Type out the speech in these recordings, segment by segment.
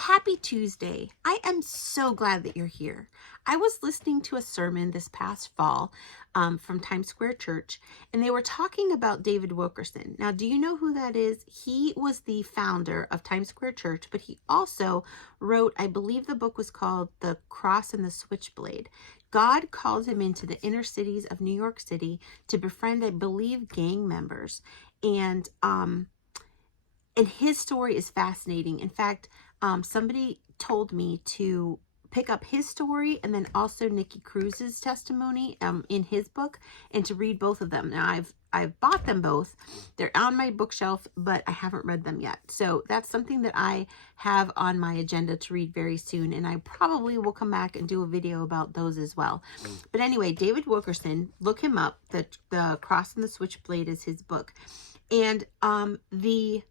Happy Tuesday. I am so glad that you're here. I was listening to a sermon this past fall from Times Square Church, and they were talking about David Wilkerson. Now, do you know who that is? He was the founder of Times Square Church, but he also wrote, I believe the book was called The Cross and the Switchblade. God called him into the inner cities of New York City to befriend, I believe, gang members. And his story is fascinating. In fact, somebody told me to pick up his story and then also Nikki Cruz's testimony in his book, and to read both of them. Now, I've bought them both. They're on my bookshelf, but I haven't read them yet. So that's something that I have on my agenda to read very soon, and I probably will come back and do a video about those as well. But anyway, David Wilkerson, look him up. The Cross and the Switchblade is his book. And the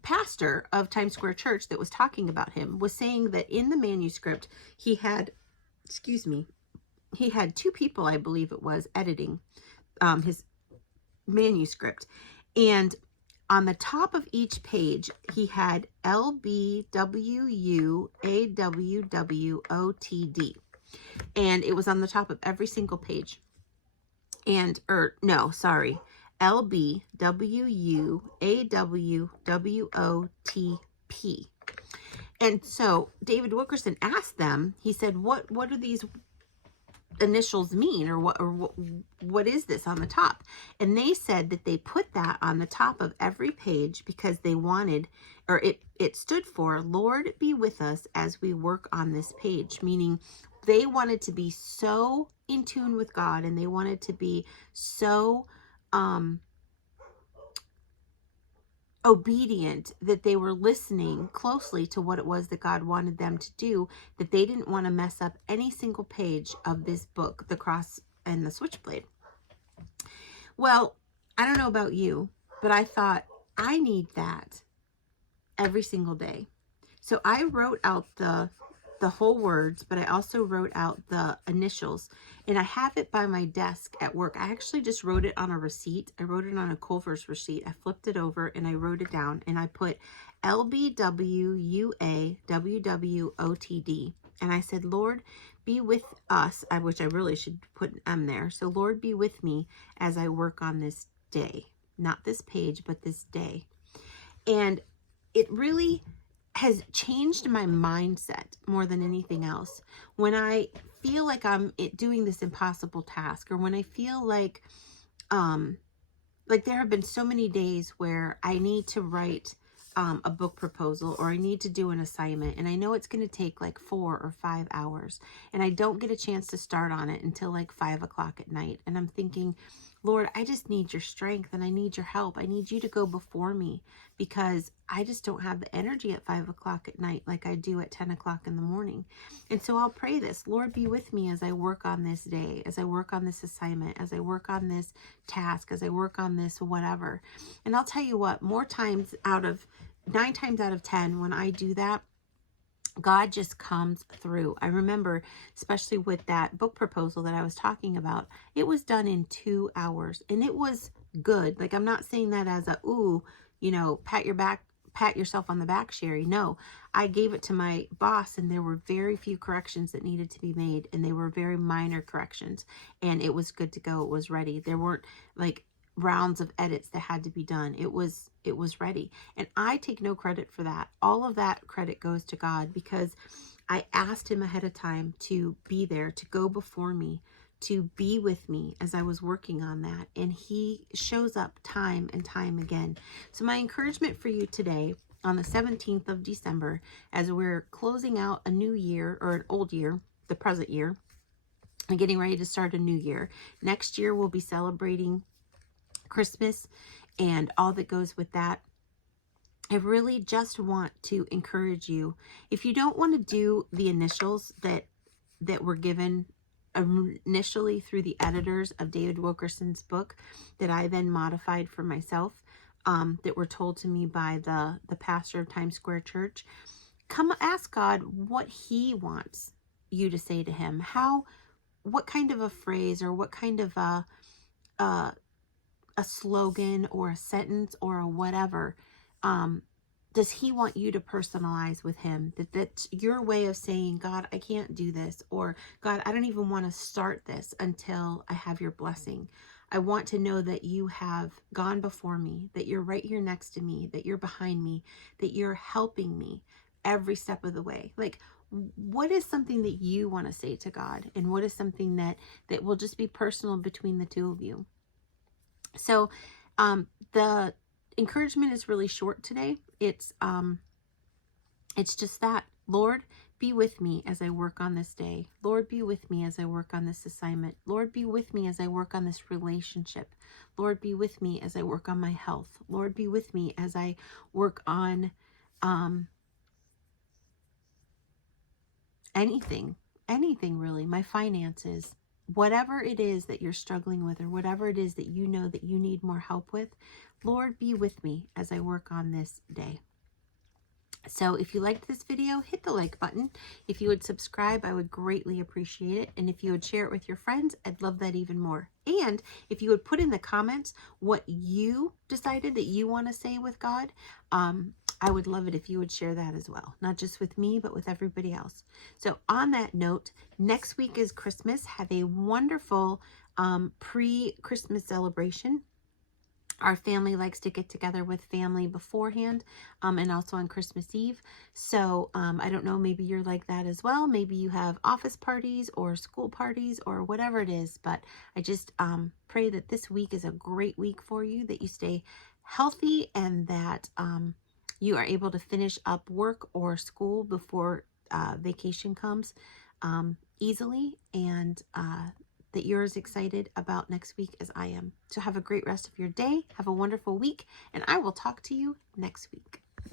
pastor of Times Square Church that was talking about him was saying that in the manuscript he had, he had two people, I believe it was, editing his manuscript, and on the top of each page he had LBWUAWWOTD, and it was on the top of every single page. And LBWUAWWOTP. And so David Wilkerson asked them, he said, what do these initials mean, or what is this on the top? And they said that they put that on the top of every page because they wanted, or it stood for, Lord be with us as we work on this page, meaning they wanted to be so in tune with God, and they wanted to be so obedient that they were listening closely to what it was that God wanted them to do, that they didn't want to mess up any single page of this book, The Cross and the Switchblade. Well, I don't know about you, but I thought, I need that every single day. So I wrote out the whole words, but I also wrote out the initials, and I have it by my desk at work. I actually just wrote it on a receipt. I wrote it on a Culver's receipt. I flipped it over and I wrote it down, and I put LBWUAWWOTD, and I said, Lord, be with us, which I really should put an M there. So Lord, be with me as I work on this day, not this page, but this day. And it really has changed my mindset more than anything else. When I feel like I'm doing this impossible task, or when I feel like there have been so many days where I need to write a book proposal, or I need to do an assignment, and I know it's going to take like 4 or 5 hours, and I don't get a chance to start on it until like 5 o'clock at night. And I'm thinking, Lord, I just need your strength, and I need your help. I need you to go before me, because I just don't have the energy at 5 o'clock at night like I do at 10 o'clock in the morning. And so I'll pray this, Lord, be with me as I work on this day, as I work on this assignment, as I work on this task, as I work on this whatever. And I'll tell you what, 9 times out of 10, when I do that, God just comes through. I remember, especially with that book proposal that I was talking about, it was done in 2 hours, and it was good. Like, I'm not saying that as a, ooh, pat yourself on the back, Sherry. No, I gave it to my boss, and there were very few corrections that needed to be made, and they were very minor corrections, and it was good to go. It was ready. There weren't like rounds of edits that had to be done. It was ready. And I take no credit for that. All of that credit goes to God, because I asked him ahead of time to be there, to go before me, to be with me as I was working on that. And he shows up time and time again. So my encouragement for you today, on the 17th of December, as we're closing out a new year, or an old year, the present year, and getting ready to start a new year. Next year we'll be celebrating Christmas and all that goes with that. I really just want to encourage you, if you don't want to do the initials that were given initially through the editors of David Wilkerson's book, that I then modified for myself, that were told to me by the pastor of Times Square Church, come ask God what he wants you to say to him. What kind of a phrase, or what kind of a slogan, or a sentence, or a whatever, does he want you to personalize with him? That's your way of saying, God, I can't do this, or God, I don't even want to start this until I have your blessing. I want to know that you have gone before me, that you're right here next to me, that you're behind me, that you're helping me every step of the way. Like, what is something that you want to say to God? And what is something that will just be personal between the two of you? So the encouragement is really short today. It's just that, Lord, be with me as I work on this day. Lord, be with me as I work on this assignment. Lord, be with me as I work on this relationship. Lord, be with me as I work on my health. Lord, be with me as I work on anything really, my finances, whatever it is that you're struggling with, or whatever it is that you know that you need more help with. Lord, be with me as I work on this day. So if you liked this video, hit the like button. If you would subscribe, I would greatly appreciate it. And if you would share it with your friends, I'd love that even more. And if you would put in the comments what you decided that you want to say with God, I would love it if you would share that as well. Not just with me, but with everybody else. So on that note, next week is Christmas. Have a wonderful pre-Christmas celebration. Our family likes to get together with family beforehand, and also on Christmas Eve. So I don't know, maybe you're like that as well. Maybe you have office parties or school parties or whatever it is. But I just pray that this week is a great week for you, that you stay healthy, and that you are able to finish up work or school before vacation comes easily, and that you're as excited about next week as I am. So have a great rest of your day. Have a wonderful week, and I will talk to you next week.